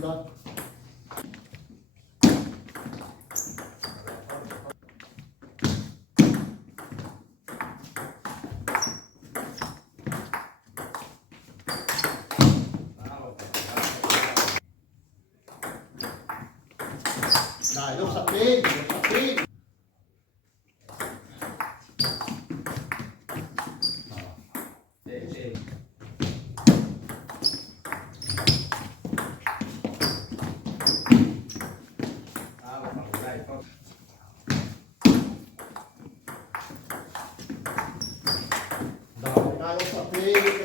Done. Dai, lo sapevi, lo sapevi. Dai, lo sapevi.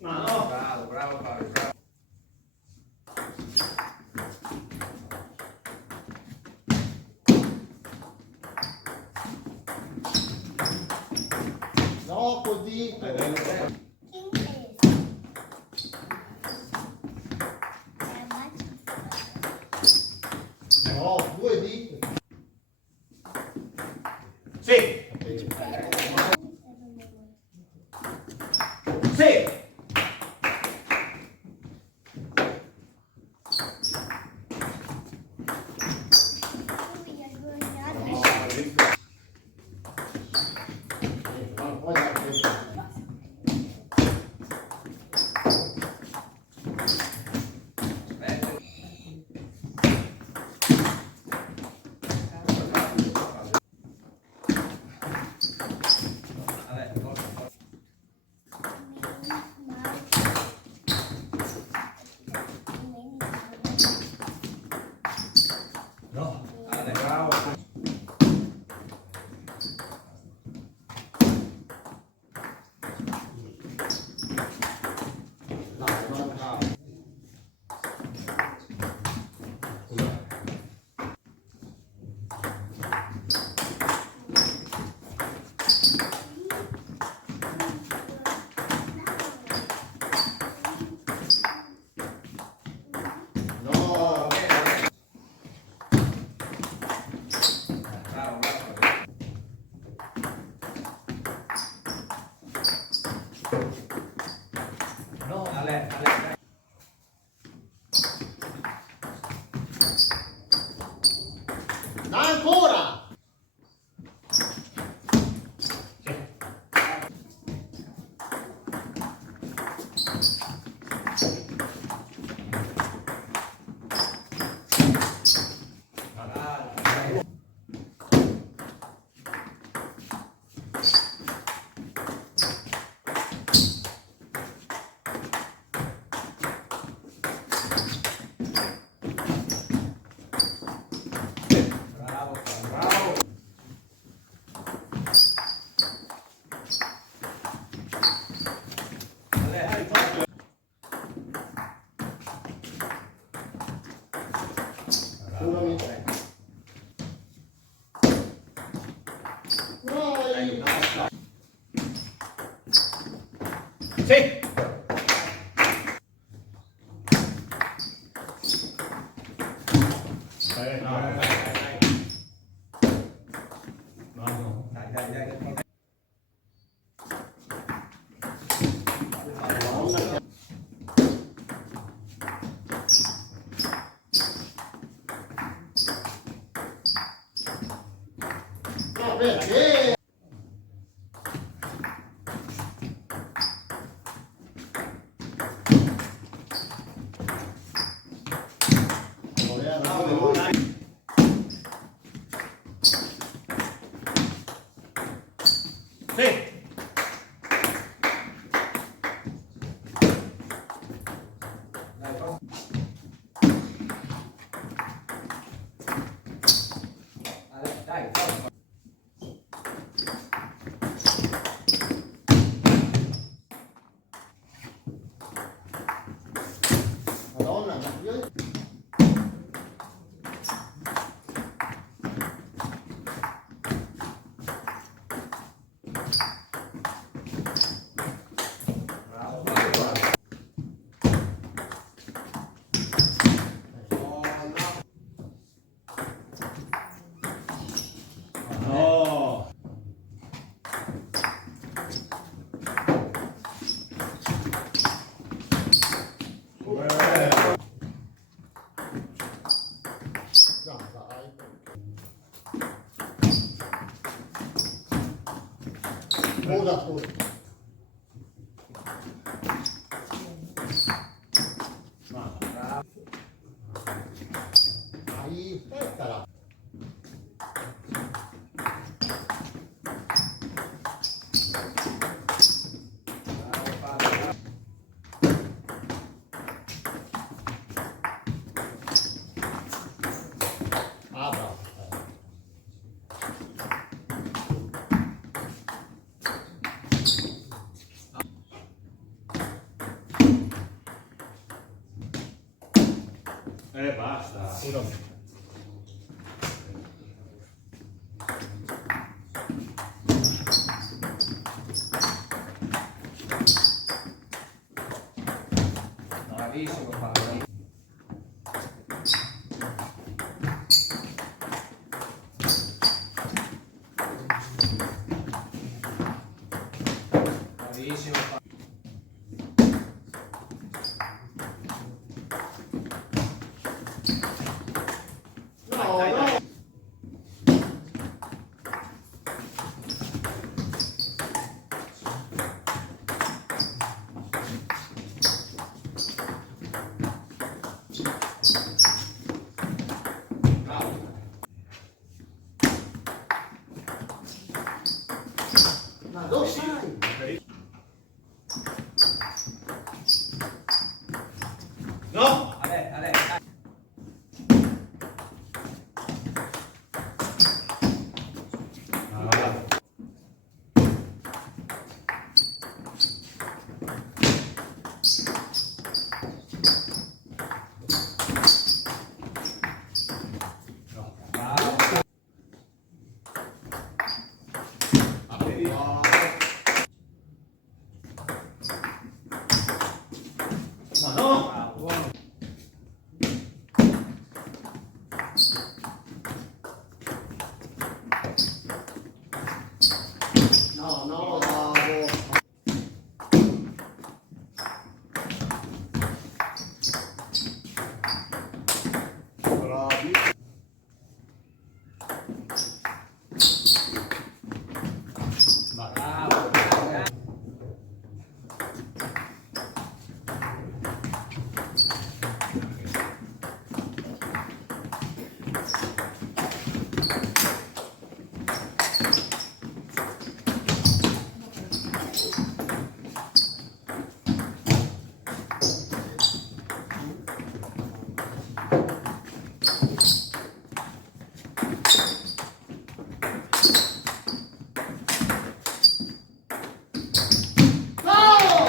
No. Bravo, bravo Fabio, bravo. No, così. No, due dita. Sì, sì. Poi dai, questo. No. Bravo. Dai, bravo. No. Bravo, bravo. No, Ale, Ale. Dai ancora. Bravo, bravo. Ale, Scusami. Dai. sì. Dai, dai. No, perché? Sì. Dai, dai. Madonna, ma io... Basta. Uno. Bravissimo Fabio. Bravissimo Fabio. No, Dai, no. dai. Bravo. Ma lo sai? No! Ale, Ale, dai. Ah. No. Bravo. Wow. Ma no! Bravo, buono. No, no, bravo. Bravi. Ma Bravo, bravo. No!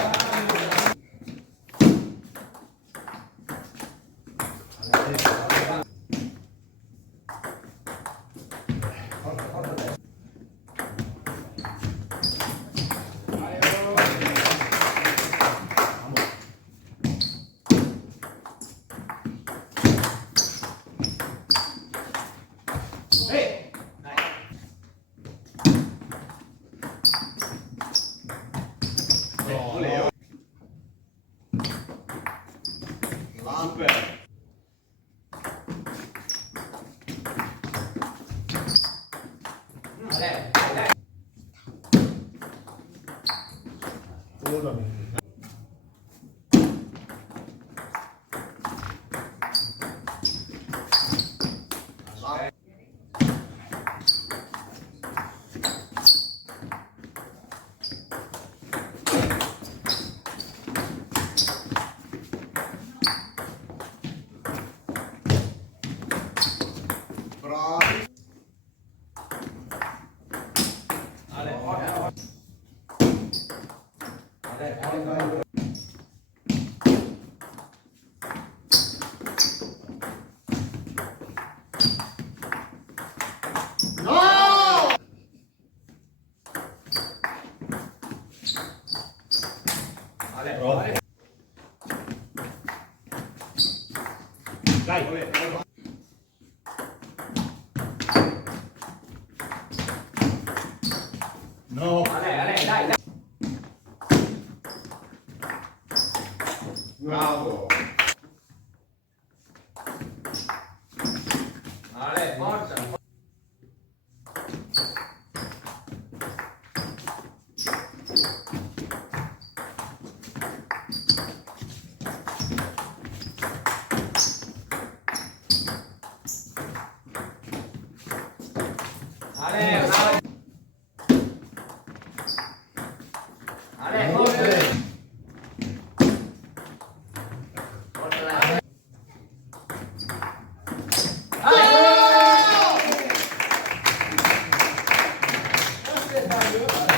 Forza, forza adesso. Ehi! No, Leo. Super. Ale, dai, dai. Uno. Bravi. Ale, forza, forza. Ale, Ale, vai. No! Ale, Pronto. Ale. Dai! No! Ale, Ale, dai, dai. Bravo. Ale, forza. Ale, Ale. Ale, forza. Forza, dai. Ale. Aspetta,